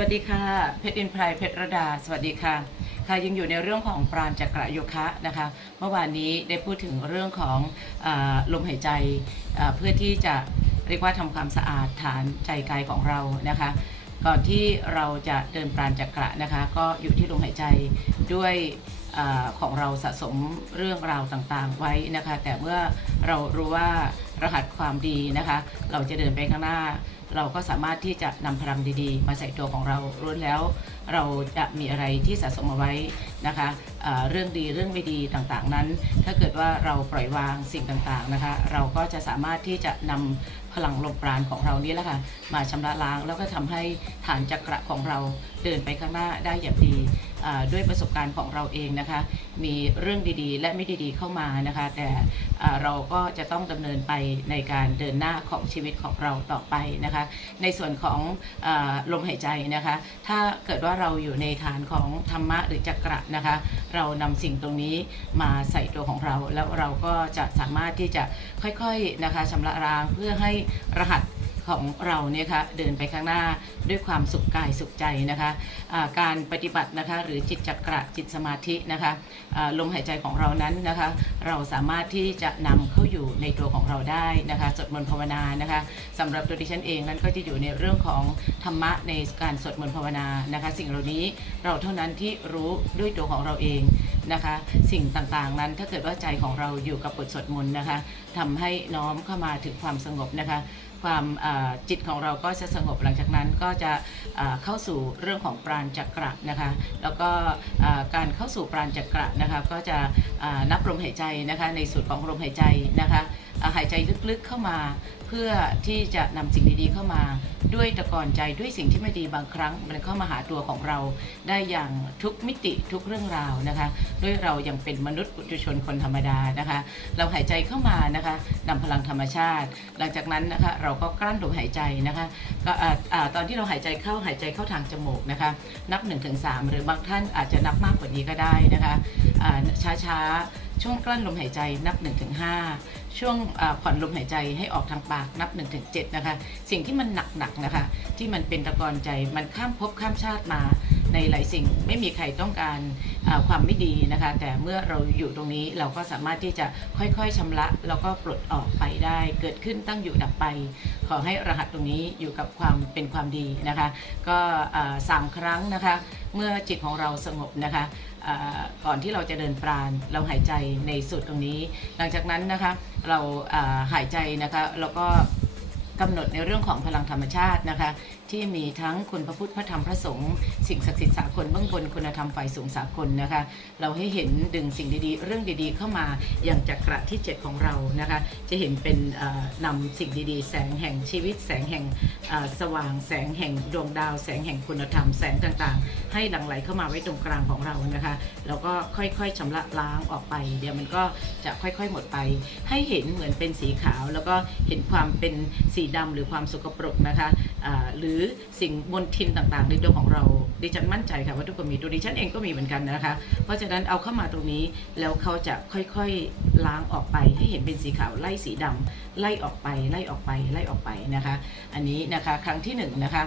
วัสดีค่ะ เพชรอินไพรเพชรระดา สวัสดีค่ะ ค่ะยังอยู่ในเรื่องของปราณจักรโยคะนะคะ เมื่อวานนี้ได้พูดถึงเรื่องของอลมหายใจเพื่อที่จะเรียกว่าทำความสะอาดฐานใจกายของเรานะคะ ก่อนที่เราจะเดินปราณจักระนะคะ ก็อยู่ที่ลมหายใจด้วยอของเราสะสมเรื่องราวต่างๆไว้นะคะ แต่เมื่อเรารู้ว่า รหัสความดีนะคะ เราจะเดินไปข้างหน้า เราก็สามารถที่จะนำพลังดีๆ มาใส่ตัวของเรารู้นแล้ว เราจะมีอะไรที่สะสมเอาไว้นะคะอ่าเรื่องดีเรื่องไม่ดีต่างๆนั้น ถ้าเกิดว่าเราปล่อยวางสิ่งต่างๆนะคะ เราก็จะสามารถที่จะนำพลังลมปราณของเรานี้แหละค่ะมาชำระล้างแล้วก็ทำให้ฐานจักระของเราเดินไปข้างหน้าได้อย่างดีด้วยประสบการณ์ของเราเองนะคะ มีเรื่องดีๆ และไม่ดีๆเข้ามานะคะ แต่เราก็จะต้องดำเนินไปในการเดินหน้าของชีวิตของเราต่อไปนะคะ ในส่วนของอลมหายใจนะคะ ถ้าเกิดว่าเราอยู่ในฐานของธรรมะหรือจักระนะคะ เรานำสิ่งตรงนี้มาใส่ตัวของเรา แล้วเราก็จะสามารถที่จะค่อยๆนะคะชำระล้างเพื่อให้รหัส ของเราเนี่ยค่ะเดินไปข้างหน้าด้วยความสุขกายสุขใจนะคะอ่าการปฏิบัตินะคะหรือจิตจักระจิตสมาธินะคะอ่าลมหายใจของเรานั้นนะคะเราสามารถที่จะนำเข้าอยู่ในตัวของเราได้นะคะสวดมนต์ภาวนานะคะสำหรับตัวดิฉันเองนั้นก็จะอยู่ในเรื่องของธรรมะในการสวดมนต์ภาวนานะคะ สิ่งเหล่านี้เราเท่านั้นที่รู้ด้วยตัวของเราเองนะคะ สิ่งต่างๆนั้นถ้าเกิดว่าใจของเราอยู่กับบทสวดมนต์นะคะทำให้น้อมเข้ามาถึงความสงบนะคะ ความจิตของเราก็จะสงบหลังจากนั้นก็จะเข้าสู่เรื่องของปราณจักระนะคะแล้วก็การเข้าสู่ปราณจักระนะคะก็จะนับลมหายใจนะคะในสูตรของลมหายใจนะคะหายใจลึกๆเข้ามา เพื่อที่จะนำสิ่งดีๆเข้ามา ด้วยตะกอนใจด้วยสิ่งที่ไม่ดีบางครั้ง มันเข้ามาหาตัวของเราได้อย่างทุกมิติทุกเรื่องราวนะคะ ด้วยเรายังเป็นมนุษย์ปุถุชนคนธรรมดานะคะ เราหายใจเข้ามานะคะนำพลังธรรมชาติ หลังจากนั้นนะคะเราก็กลั้นลมหายใจนะคะก็อ่าตอนที่เราหายใจเข้าหายใจเข้าทางจมูกนะคะ นับ 1-3 หรือบางท่านอาจจะนับมากกว่านี้ก็ได้นะคะอ่าช้าๆช่วงกลั้นลมหายใจนับ 1-5 ช่วงผ่อนลมหายใจให้ออกทางปากนับ1-7นะคะ สิ่งที่มันหนักๆนะคะ ที่มันเป็นตะกอนใจมันข้ามภพข้ามชาติมา ในหลายสิ่งไม่มีใครต้องการความไม่ดีนะคะ แต่เมื่อเราอยู่ตรงนี้เราก็สามารถที่จะค่อยๆชำระ แล้วก็ปลดออกไปได้ เกิดขึ้นตั้งอยู่ดับไป ขอให้รหัสตรงนี้อยู่กับความเป็นความดีนะคะ ก็สามครั้งนะคะ เมื่อจิตของเราสงบนะคะก่อนที่เราจะเดินปราณเราหายใจในสุดตรงนี้ หลังจากนั้นนะคะเราหายใจนะคะแล้วก็ กำหนดในเรื่องของพลังธรรมชาตินะคะ ที่มีทั้งคุณพระพุทธพระธรรมพระสงฆ์สิ่งศักดิ์สิทธิ์สากลเบื้องบนคุณธรรมฝ่ายสูงสากลนะคะ เราให้เห็นดึงสิ่งดีๆ เรื่องดีๆ เข้ามาอย่างจักระที่ 7 ของเรานะคะ จะเห็นเป็นเอ่อนำสิ่งดีๆ แสงแห่งชีวิต แสงแห่งสว่าง แสงแห่งดวงดาว แสงแห่งคุณธรรมแสงต่างๆ ให้หลั่งไหลเข้ามาไว้ตรงกลางของเรานะคะแล้วก็ค่อยๆชำระล้างออกไป เดี๋ยวมันก็จะค่อยๆหมดไป ให้เห็นเหมือนเป็นสีขาวแล้วก็เห็นความเป็นสีดำหรือความสกปรกนะคะหรือสิ่งมลทินต่างๆ ในตัวของเราดิฉันมั่นใจค่ะว่าทุกคนมีตัวดิฉันเองก็มีเหมือนกันนะคะ เพราะฉะนั้นเอาเข้ามาตรงนี้แล้วเขาจะค่อยๆล้างออกไปให้เห็นเป็นสีขาวไล่สีดำไล่ออกไปไล่ออกไปไล่ออกไปนะคะ อันนี้นะคะครั้งที่หนึ่งนะคะ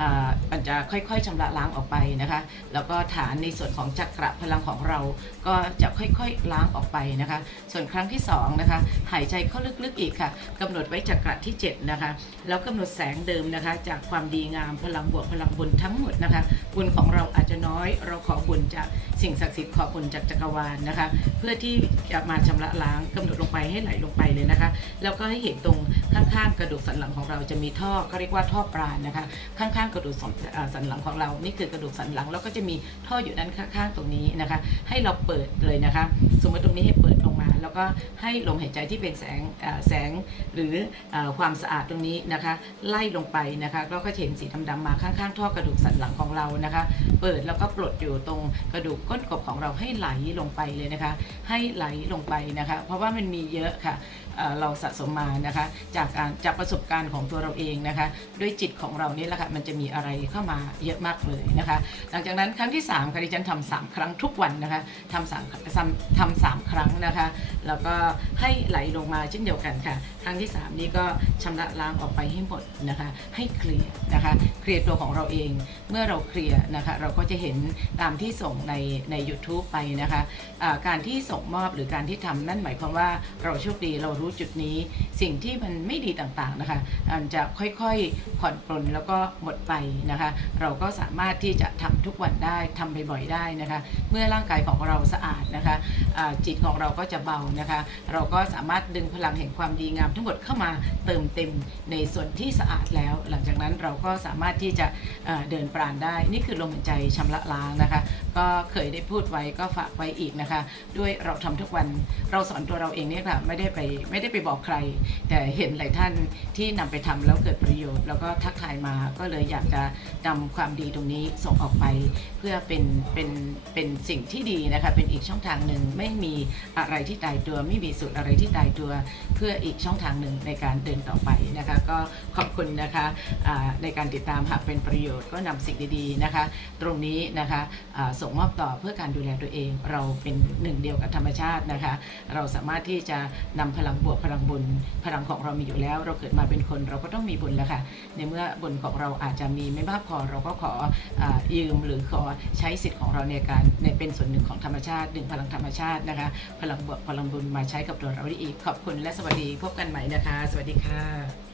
อ่ามันจะค่อยๆชำระล้างออกไปนะคะ แล้วก็ฐานในส่วนของจักระพลังของเราก็จะค่อยๆล้างออกไปนะคะ ส่วนครั้งที่สองนะคะหายใจเข้าลึกๆอีกค่ะกำหนดไว้จักระที่เจ็ดนะคะแล้วกำหนดแสงเดิมนะคะจากความดีงามพลังบวกพลังบุญทั้งหมดนะคะบุญของเราอาจจะน้อย เราขอบุญจากสิ่งศักดิ์สิทธิ์ขอบุญจากจักรวาลนะคะ เพื่อที่จะมาชำระล้างกำหนดลงไปให้ไหลลงไปเลยนะคะ แล้วก็ให้เห็นตรงข้างๆ กระดูกสันหลังของเราจะมีท่อเขาเรียกว่าท่อปราณนะคะ ข้างๆ กระดูกสันหลังของเรา นี่คือกระดูกสันหลังแล้วก็จะมีท่ออยู่ด้านข้างๆตรงนี้นะคะ ให้เราเปิดเลยนะคะ สมมติตรงนี้ให้เปิด แล้วก็ให้ลมหายใจที่เป็นแสงแสงหรืออความสะอาดตรงนี้นะคะ ไล่ลงไปนะคะแล้วก็เห็นสีดำๆมาข้างๆ ท่อกระดูกสันหลังของเรานะคะ เปิดแล้วก็ปลดอยู่ตรงกระดูกก้นกบของเราให้ไหลลงไปเลยนะคะ ให้ไหลลงไปนะคะ เพราะว่ามันมีเยอะค่ะเราสะสมมานะคะจากการจากประสบการณ์ของตัวเราเองนะคะด้วยจิตของเรานี่แหละค่ะมันจะมีอะไรเข้ามาเยอะมากเลยนะคะ หลังจากนั้นครั้งที่3ค่ะดิฉันทำสามครั้งทุกวันนะคะทำสามทำทำสามครั้งนะคะแล้วก็ให้ไหลลงมาเช่นเดียวกันค่ะ ครั้งที่ 3 นี้ก็ชำระล้างออกไปให้หมดนะคะ ให้เคลียร์นะคะเคลียร์ตัวของเราเองเมื่อเราเคลียร์นะคะเราก็จะเห็นตามที่ส่งในใน u t u b e ไปนะคะอ่าการที่ส่งมอบหรือการที่ทำนั่นหมายความว่าเราโชคดีเรารู้จุดนี้ สิ่งที่มันไม่ดีต่างๆนะคะมันจะค่อยๆผ่อนปลนแล้วก็หมดไปนะคะ เราก็สามารถที่จะทำทุกวันได้ทำบ่อยๆได้นะคะ เมื่อร่างกายของเราสะอาดนะคะอ่าจิตของเราก็จะเบานะคะ เราก็สามารถดึงพลังแห่งความดีงามทั้งหมดเข้ามาเติมเต็มในส่วนที่สะอาดแล้ว หลังจากนั้นเราก็สามารถที่จะเอ่อเดินปราณได้ นี่คือลมหายใจชำระล้างนะคะ ก็เคยได้พูดไว้ก็ฝากไว้อีกนะคะ ด้วยเราทำทุกวันเราสอนตัวเราเองเนี่ยค่ะไม่ได้ไปไม่ได้ไปบอกใคร แต่เห็นหลายท่านที่นำไปทำแล้วเกิดประโยชน์ แล้วก็ทักทายมาก็เลยอยากจะนำความดีตรงนี้ส่งออกไป เพื่อเป็นเป็นเป็นสิ่งที่ดีนะคะเป็นอีกช่องทางหนึ่งไม่มีอะไรที่ตายตัว ไม่มีสูตรอะไรที่ตายตัว เพื่ออีกช่องทางหนึ่งในการเดินต่อไปนะคะก็ขอบคุณนะคะในการติดตามหากเป็นประโยชน์ก็นำสิ่งดีๆนะคะ ตรงนี้นะคะส่งมอบต่อเพื่อการดูแลตัวเอง เราเป็นหนึ่งเดียวกับธรรมชาตินะคะ เราสามารถที่จะนำพลังบวกพลังบุญพลังของเรามีอยู่แล้ว เราเกิดมาเป็นคนเราก็ต้องมีบุญแล้วค่ะ ในเมื่อบุญของเราอาจจะมีไม่มากพอเราก็ขออยืมหรือขอใช้สิทธิ์ของเราในการในเป็นส่วนหนึ่งของธรรมชาติดึงพลังธรรมชาตินะคะ พลังบวกพลังบุญมาใช้กับตัวเราได้อีกขอบคุณและสวัสดีพบกันใหม่นะคะ สวัสดีค่ะ